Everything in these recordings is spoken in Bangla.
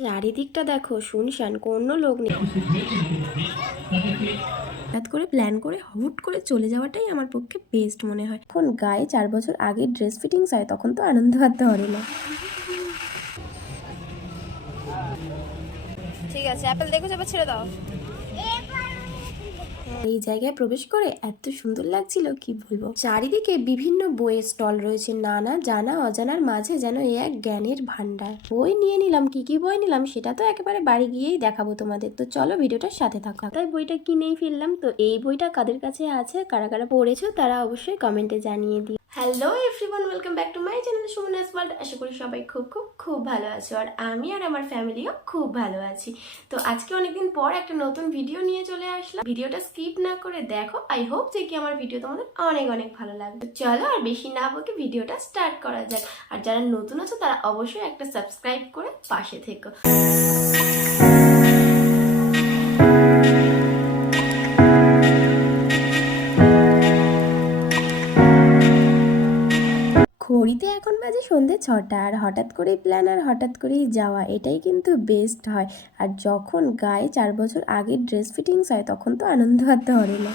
চারিদিকটা দেখো শুনশান কোনো লোক নেই। হঠাৎ করে প্ল্যান করে হুট করে চলে যাওয়াটাই আমার পক্ষে বেস্ট মনে হয়। এখন গায়ে চার বছর আগে ড্রেস ফিটিংস হয় তখন তো আনন্দ হাতে হরে না। ঠিক আছে অ্যাপেল দেখো যাবে ছেড়ে দাও। এই জায়গায় প্রবেশ করে এত সুন্দর লাগছিল, কি বলব? চারিদিকে বিভিন্ন বইয়ের স্টল রয়েছে, নানা জানা অজানার মাঝে যেন এ এক জ্ঞানের ভান্ডার বই নিয়ে নিলাম, কি কি বই নিলাম, সেটা তো একেবারে বাড়ি গিয়েই দেখাবো তোমাদের। তো চলো ভিডিওটার সাথে থাকো। তাই বইটা কিনেই ফেললাম, তো এই বইটা কাদের কাছে আছে, কারা কারা পড়েছো, তারা অবশ্যই কমেন্টে জানিয়ে দিও। Hello everyone welcome back to my channel Sumana's world আশা করি সবাই খুব খুব খুব ভালো আছো। আর আমি আর আমার ফ্যামিলিও খুব ভালো আছি। তো আজকে অনেকদিন পর একটা নতুন ভিডিও নিয়ে চলে আসলাম। ভিডিওটা স্কিপ না করে দেখো। আই হোপ যে কি আমার ভিডিও তোমাদের অনেক অনেক ভালো লাগবে। চলো আর বেশি না বকে ভিডিওটা স্টার্ট করা যাক। আর যারা নতুন আছো তারা অবশ্যই একটা সাবস্ক্রাইব করে পাশে থেকো। এখন বাজে সন্ধে ছটা আর হঠাৎ করেই প্ল্যান আর হঠাৎ করেই যাওয়া, এটাই কিন্তু বেস্ট হয়। আর যখন গায়ে চার বছর আগে ড্রেস ফিটিংস হয়, তখন তো আনন্দ আর ধরে না।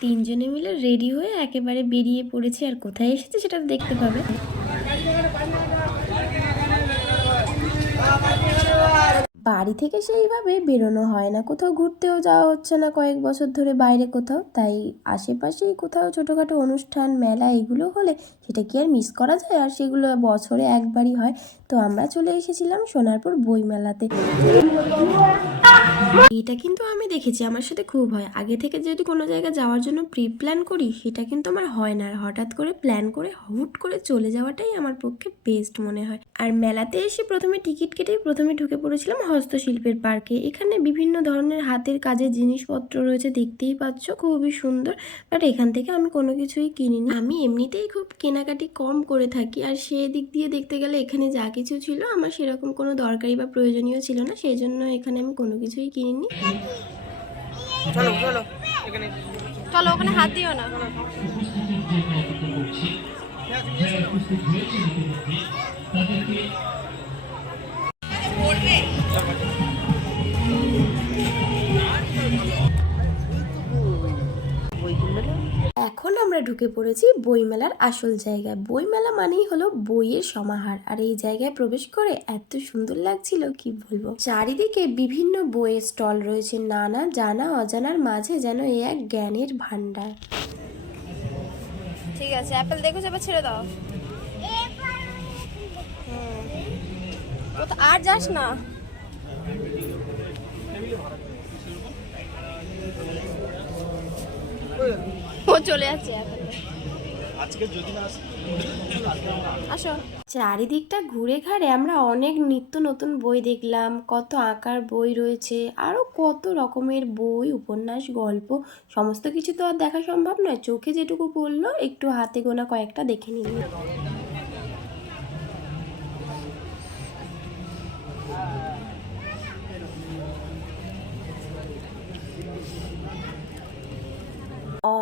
তিনজনে মিলে রেডি হয়ে একেবারে বেরিয়ে পড়েছে, আর কোথায় এসেছে সেটা দেখতে পাবে। বাড়ি থেকে সেইভাবে বেরোনো হয় না। কোথাও ঘুরতেও যাওয়া হচ্ছে না কয়েক বছর ধরে বাইরে কোথাও। তাই আশেপাশেই কোথাও ছোটোখাটো অনুষ্ঠান, মেলা এগুলো হলে সেটা কি আর মিস করা যায়? আর সেগুলো বছরে একবারই হয়। তো আমরা চলে এসেছিলাম সোনারপুর বইমেলাতে। এটা কিন্তু আমি দেখেছি, আমার সাথে খুব হয়। আগে থেকে যদি কোনো জায়গায় যাওয়ার জন্য প্রি প্ল্যান করি, সেটা কিন্তু আমার হয় না। আর হঠাৎ করে প্ল্যান করে, হুট করে চলে যাওয়াটাই আমার পক্ষে বেস্ট মনে হয়। আর মেলাতে এসে প্রথমে টিকিট কেটেই প্রথমে ঢুকে পড়েছিলাম হস্তশিল্পের পার্কে। এখানে বিভিন্ন ধরনের হাতের কাজের জিনিসপত্র রয়েছে, দেখতেই পাচ্ছ, খুবই সুন্দর। বাট এখান থেকে আমি কোনো কিছুই কিনিনি। আমি এমনিতেই খুব কেনাকাটি কম করে থাকি। আর সেই দিক দিয়ে দেখতে গেলে এখানে যা কিছু ছিল, আমার সেরকম কোনো দরকারি বা প্রয়োজনীয় ছিল না। সেই জন্য এখানে আমি কোনো কিছুই কিনিনি চলো চলো চলো ওখানে হাত দিও না। এখন আমরা ঢুকে পড়েছি বইমেলার আসল জায়গায়। বইমেলা মানেই হলো বইয়ের সমাহার। আর এই জায়গায় প্রবেশ করে এত সুন্দর লাগছিল কি বলব? চারিদিকে বিভিন্ন বইয়ের স্টল রয়েছে নানা জানা অজানার মাঝে যেন এ এক জ্ঞানের ভান্ডার ঠিক আছে অ্যাপেল দেখো এবার ছেড়ে দাও। ও তো আর যাস না। ও চলে যাচ্ছে অ্যাপেল আসো চারিদিকটা ঘুরে ঘাড়ে আমরা অনেক নিত্য নতুন বই দেখলাম কত আঁকার বই রয়েছে আরও কত রকমের বই উপন্যাস গল্প সমস্ত কিছু তো আর দেখা সম্ভব নয়। চোখে যেটুকু পড়ল একটু হাতে গোনা কয়েকটা দেখে নিলাম।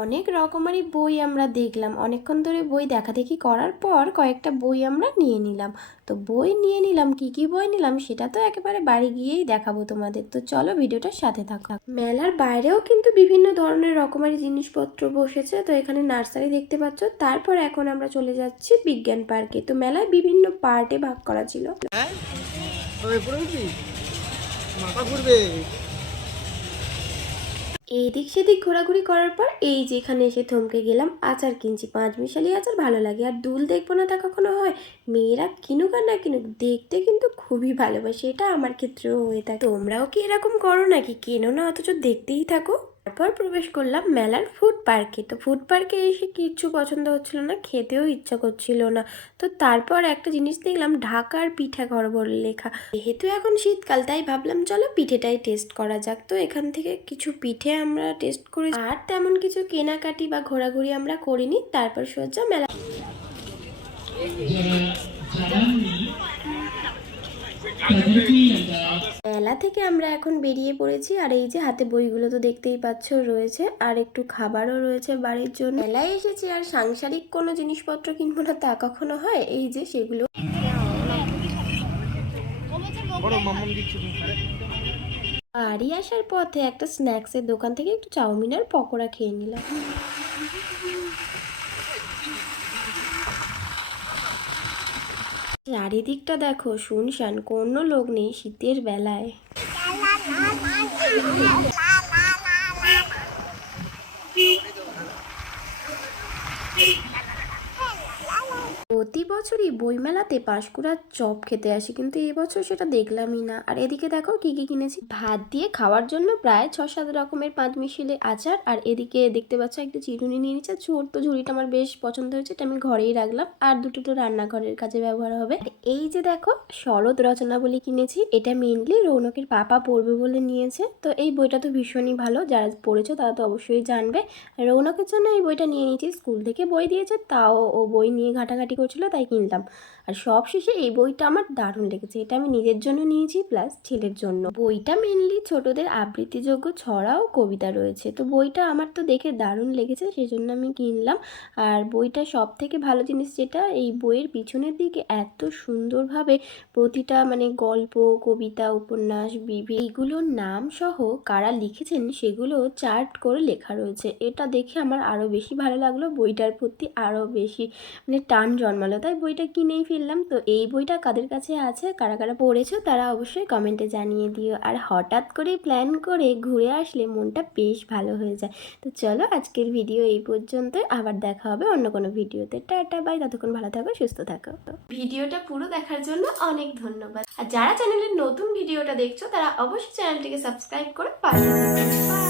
অনেক রকমারি বই আমরা দেখলাম। অনেকক্ষণ ধরে বই দেখা দেখি করার পর কয়েকটা বই আমরা নিয়ে নিলাম। তো বই নিয়ে নিলাম, কি কি বই নিলাম সেটা তো একেবারে বাড়ি গিয়েই দেখাবো তোমাদের। তো চলো ভিডিওটার সাথে থাকা। মেলার বাইরেও কিন্তু বিভিন্ন ধরনের রকমারি জিনিসপত্র বসেছে। তো এখানে নার্সারি দেখতে পাচ্ছ, তারপর এখন আমরা চলে যাচ্ছি বিজ্ঞান পার্কে। তো মেলায় বিভিন্ন পার্টে ভাগ করা ছিল। মাথা ঘুরবে। এদিক সেদিক ঘোরাঘুরি করার পর এই যে এখানে এসে থমকে গেলাম, আচার কিনছি পাঁচ মিশালি আচার ভালো লাগে। আর দুল দেখব না তা কখনো হয়? মেয়েরা কিনুক আর না কিনুক, দেখতে কিন্তু খুবই ভালোবাসে, এটা আমার ক্ষেত্রেও হয়ে থাকে। তোমরাও কি এরকম করো নাকি? কেনো না, অথচ দেখতেই থাকো। তারপর প্রবেশ করলাম মেলার ফুড পার্কে তো ফুড পার্কে এসে কিচ্ছু পছন্দ হচ্ছিল না, খেতেও ইচ্ছা করছিল না। তো তারপর একটা জিনিস দেখলাম, ঢাকার পিঠা ঘর বলে লেখা। যেহেতু এখন শীতকাল, তাই ভাবলাম চলো পিঠেটাই টেস্ট করা যাক। তো এখান থেকে কিছু পিঠে আমরা টেস্ট করে আর তেমন কিছু কেনাকাটি বা ঘোরাঘুরি আমরা করিনি। তারপর সোজা মেলা মেলা থেকে আমরা এখন বেরিয়ে পড়েছি, আর এই যে হাতে বইগুলো তো দেখতেই পাচ্ছ রয়েছে, আর একটু খাবারও রয়েছে বাড়ির জন্য। মেলায় এসেছি, আর সাংসারিক কোনো জিনিসপত্র কিনবো না তা কখনো হয়? এই যে সেগুলো। বড় আসার পথে একটা স্ন্যাক্সের দোকান থেকে একটু চাউমিন আর পকোড়া খেয়ে নিলাম। চারিদিকটা দেখো শুনশান কোনো লোক নেই শীতের বেলায়। প্রতি বছরই বইমেলাতে পাঁশকুড়ার চপ খেতে আসি, কিন্তু এবছর সেটা দেখলামই না। আর এদিকে দেখো কি কি কিনেছি। ভাত দিয়ে খাওয়ার জন্য প্রায় ছ সাত রকমের পাঁচ মিশিলে আচার, আর এদিকে দেখতে পাচ্ছ একটা চিরুনি নিয়ে নিচ্ছে ছোট্ট ঝুড়িটা আমার বেশ পছন্দ হয়েছে, এটা আমি ঘরেই রাখলাম। আর দুটো তো রান্নাঘরের কাজে ব্যবহার হবে। এই যে দেখো, শরৎ রচনাবলী কিনেছি। এটা মেনলি রৌনকের পাপা পড়বে বলে নিয়েছে। তো এই বইটা তো ভীষণই ভালো, যারা পড়েছো তারা তো অবশ্যই জানবে। রৌনকের জন্য এই বইটা নিয়ে নিয়েছি। স্কুল থেকে বই দিয়েছে, তাও ও বই নিয়ে ঘাটাঘাটি করছিল, তাই কিনলাম আর সব শেষে এই বইটা আমার দারুণ লেগেছে। এটা আমি নিজের জন্য নিয়েছি প্লাস ছেলের জন্য। বইটা মেনলি ছোটদের আবৃত্তিযোগ্য ছড়া ও কবিতা রয়েছে। তো বইটা আমার তো দেখে দারুণ লেগেছে সেই জন্য আমি কিনলাম। আর বইটা সব থেকে ভালো জিনিস যেটা, এই বইয়ের পিছনের দিকে এত সুন্দরভাবে প্রতিটা মানে গল্প, কবিতা, উপন্যাস, বিবি এইগুলোর নাম সহ কারা লিখেছেন, সেগুলো চার্ট করে লেখা রয়েছে। এটা দেখে আমার আরও বেশি ভালো লাগল, বইটার প্রতি আরও বেশি মানে টান জন্মালো। তাই বইটা কিনেই ফেললাম। তো এই বইটা কাদের কাছে আছে, কারা কারা পড়েছো তারা অবশ্যই কমেন্টে জানিয়ে দিও। আর হঠাৎ করে প্ল্যান করে ঘুরে আসলে মনটা বেশ ভালো হয়ে যায়। তো চলো আজকের ভিডিও এই পর্যন্ত। আবার দেখা হবে অন্য কোনো ভিডিওতে। Tata, bye. ততক্ষণ ভালো থাকো, সুস্থ থাকো। ভিডিওটা পুরো দেখার জন্য অনেক ধন্যবাদ। আর যারা চ্যানেলের নতুন ভিডিওটা দেখছ তারা অবশ্যই চ্যানেলটিকে সাবস্ক্রাইব করে পাশে থেকো।